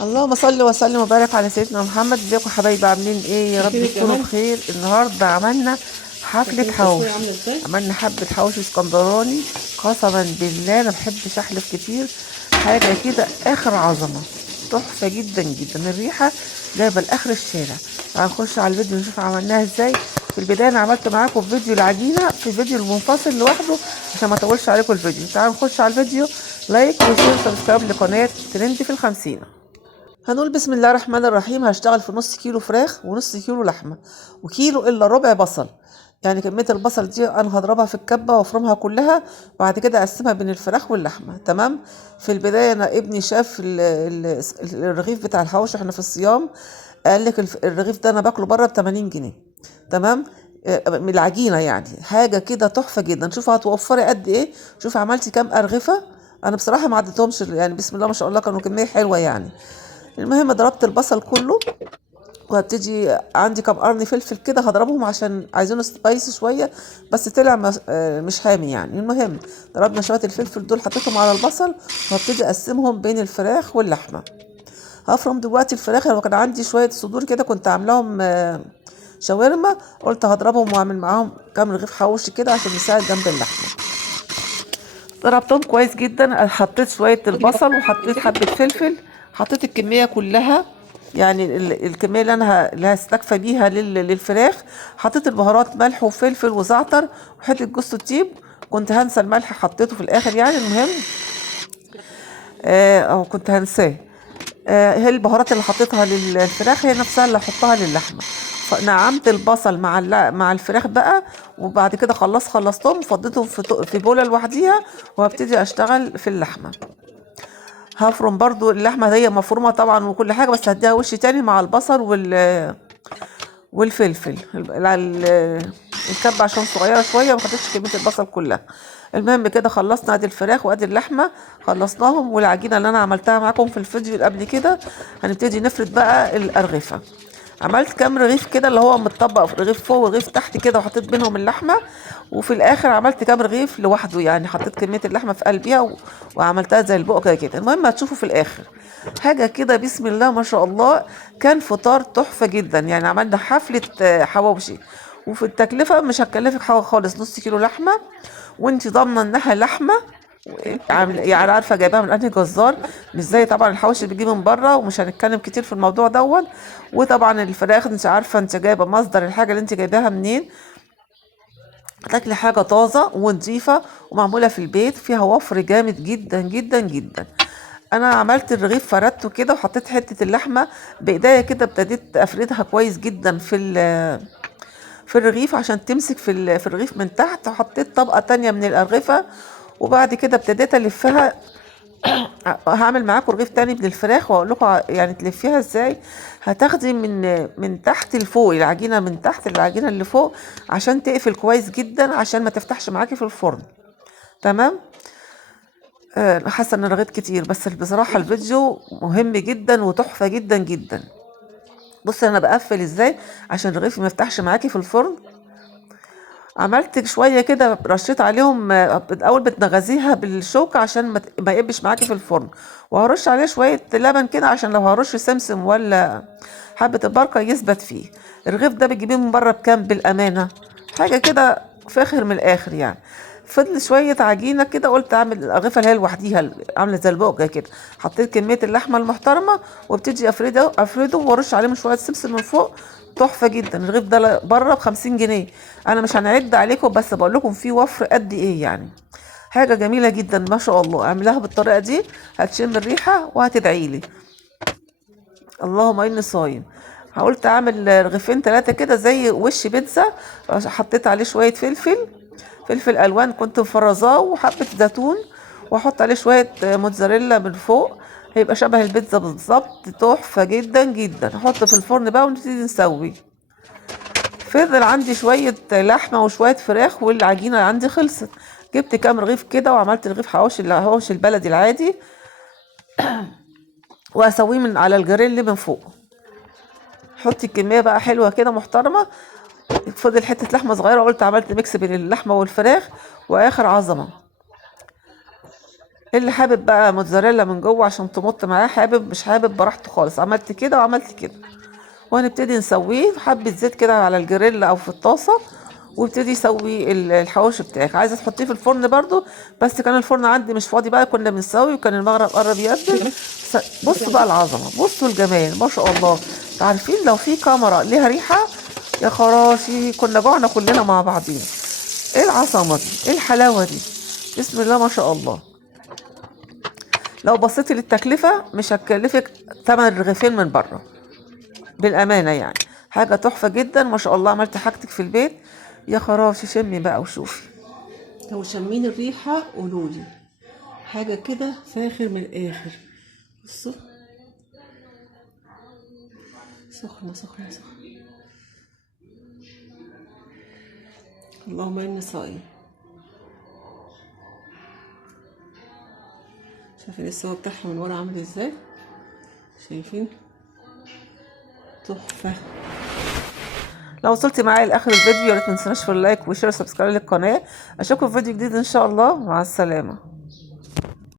اللهم صل وسلم وبارك على سيدنا محمد. ازيكم حبايبي؟ عاملين ايه؟ يا رب شايفين تكونوا الجمال. بخير. النهارده عملنا حفلة شايفين التسوية حواوشي. عاملة ازاي. عملنا حبة حواوشي اسكندراني. قسما بالله انا بحبش احلف كتير. حاجة كده اخر عظمة. تحفة جدا جدا. الريحة جايبة لاخر الشارع. هنخش على الفيديو نشوف عملناها ازاي. في البداية انا عملت معاكم فيديو العجينة في فيديو المنفصل لوحده عشان ما اطولش عليكم الفيديو. تعالوا نخش على الفيديو. لايك وشير وسبسكرايب لقناة ترند في الخمسين. هنقول بسم الله الرحمن الرحيم. هشتغل في نص كيلو فراخ ونص كيلو لحمة وكيلو إلا ربع بصل. يعني كمية البصل دي أنا هضربها في الكبة وأفرمها كلها. بعد كده أقسمها بين الفراخ واللحمة. تمام. في البداية أنا ابني شاف الرغيف بتاع الحوش. احنا في الصيام. قال لك الرغيف ده أنا باكله بره ب 80 جنيه. تمام. من العجينة يعني حاجة كده تحفة جدا. شوف هتوفري قد إيه. شوف عملتي كام أرغفة. أنا بصراحة ما عدتهمش يعني بسم الله ما شاء الله كانوا كمية حلوة يعني. المهم ضربت البصل كله. وهبتدي عندي كام قرن فلفل كده هضربهم عشان عايزينه سبايسي شويه. بس طلع مش حامي يعني. المهم ضربنا شويه الفلفل دول حطيتهم على البصل. وهبتدي اقسمهم بين الفراخ واللحمه. هفرم دلوقتي الفراخ. لو كان عندي شويه صدور كده كنت عاملاهم شاورما. قلت هضربهم واعمل معاهم كام رغيف حوشي كده عشان يساعد جنب اللحمه. ضربتهم كويس جدا. حطيت شوية البصل وحطيت حبة فلفل. حطيت الكمية كلها. يعني الكمية اللي هستكفى بيها للفراخ. حطيت البهارات ملح وفلفل وزعتر وحتة جوز الطيب. كنت هنسى الملح حطيته في الآخر يعني. المهم أو كنت هنساه. هي البهارات اللي حطيتها للفراخ هي نفسها اللي هحطها للحمة. فنعمت البصل مع الفراخ بقى. وبعد كده خلصتهم وفضيتهم في بولة لوحديها. وهبتدي اشتغل في اللحمة. هفرم برضو اللحمة هي مفرومة طبعا وكل حاجة. بس هديها وش تاني مع البصل والفلفل. الكبة عشان صغيرة شوية ما خدتش كمية البصل كلها. المهم كده خلصنا. ادي الفراخ وادي اللحمة. خلصناهم. والعجينة اللي انا عملتها معاكم في الفيديو اللي قبل كده. هنبتدي نفرد بقى الأرغفة. عملت كام رغيف كده اللي هو متطبق في رغيف فوق ورغيف تحت كده وحطيت بينهم اللحمة. وفي الاخر عملت كام رغيف لوحده يعني حطيت كمية اللحمة في قلبها وعملتها زي البقى كده. المهم هتشوفوا في الاخر حاجة كده بسم الله ما شاء الله. كان فطار تحفة جدا يعني. عملنا حفلة حواوشي. وفي التكلفة مش هتكلفك حاجة خالص. نص كيلو لحمة وانتي ضامنة انها لحمة. يعني عارفه جايباها من انهي جزار. مش زي طبعا الحوش اللي بيجي من بره. ومش هنتكلم كتير في الموضوع دون. وطبعا الفراخ انت عارفه انت جايبه مصدر الحاجه اللي انت جايباها منين. هتاكلي حاجه طازه ونظيفه ومعموله في البيت. فيها وفر جامد جدا جدا جدا. انا عملت الرغيف فردته كده وحطيت حته اللحمه بايديا كده. ابتديت افردها كويس جدا في الرغيف عشان تمسك في الرغيف من تحت. وحطيت طبقه تانية من الارغفه. وبعد كده ابتديت الفها. هعمل معاكم رغيف تاني من الفراخ واقول لكم يعني تلفيها ازاي. هتاخدي من تحت لفوق العجينه من تحت العجينه اللي فوق عشان تقفل كويس جدا عشان ما تفتحش معاكي في الفرن. تمام. حاسه ان رغيت كتير بس بصراحه الفيديو مهم جدا وتحفه جدا جدا. بصي انا بقفل ازاي عشان الرغيف ما يفتحش معاكي في الفرن. عملت شويه كده رشيت عليهم اول بتنغزيها بالشوكه عشان ما يقبش معاكي في الفرن. وهرش عليه شويه لبن كده عشان لو هرش سمسم ولا حبه البركه يثبت فيه. الرغيف ده بتجيبيه من بره بكام بالامانه؟ حاجه كده فاخر من الاخر يعني. فضل شويه عجينه كده. قلت اعمل الرغيفه اللي هي لوحديها عامله زي البقجه كده. حطيت كميه اللحمه المحترمه وابتدي افرده وارش عليه من شويه سمسم من فوق. تحفه جدا. الرغيف ده بره ب 50 جنيه. انا مش هنعد عليكم بس بقول لكم فيه وفر قد ايه يعني. حاجه جميله جدا ما شاء الله. اعملها بالطريقه دي هتشم الريحه وهتدعي لي. اللهم اني صايم. قلت اعمل رغيفين ثلاثه كده زي وش بيتزا. حطيت عليه شويه فلفل الوان كنت مفرزاه وحبه زيتون. واحط عليه شويه موتزاريلا من فوق. هيبقى شبه البيتزا بالظبط. تحفه جدا جدا. احط في الفرن بقى ونبتدي نسوي. فضل عندي شوية لحمة وشوية فراخ والعجينة عندي خلصت. جبت كام رغيف كده وعملت رغيف حواوشي البلدي العادي. واسويه من على الجريل من فوق. حطي الكمية بقى حلوة كده محترمة. فضل حتة لحمة صغيرة. قلت عملت ميكس بين اللحمة والفراخ واخر عظمة. اللي حابب بقى موتزاريلا من جوه عشان تمط معاه، حابب مش حابب براحته خالص. عملت كده وعملت كده. وهنبتدي نسويه حبة زيت كده على الجريل او في الطاسة، وابتدي سوي الحواوشي بتاعك. عايزه تحطيه في الفرن برضو، بس كان الفرن عندي مش فاضي بقى، كنا بنسوي وكان المغرب قرب يقدم. بصوا بقى العظمه، بصوا الجمال ما شاء الله. عارفين لو في كاميرا ليها ريحه يا خراشي كنا جوعنا كلنا مع بعضينا. ايه العظمه دي، ايه الحلاوه دي، بسم الله ما شاء الله. لو بصيتي للتكلفه مش هتكلفك تمن رغيفين من بره، بالامانه يعني حاجه تحفه جدا ما شاء الله. عملت حاجتك في البيت يا خراشي. شمي بقى وشوفي، لو شمين الريحه قولولي. حاجه كده فاخر من الاخر. بصوا سخنه سخنه سخنه. اللهم اني صايم. شايفين السوا بتاعها من ورا عامل ازاي؟ شايفين؟ تحفه. لو وصلتي معايا لاخر الفيديو يا ريت ما تنسوناش في اللايك وشير وسبسكرايب للقناه. اشوفكم في فيديو جديد ان شاء الله. مع السلامه.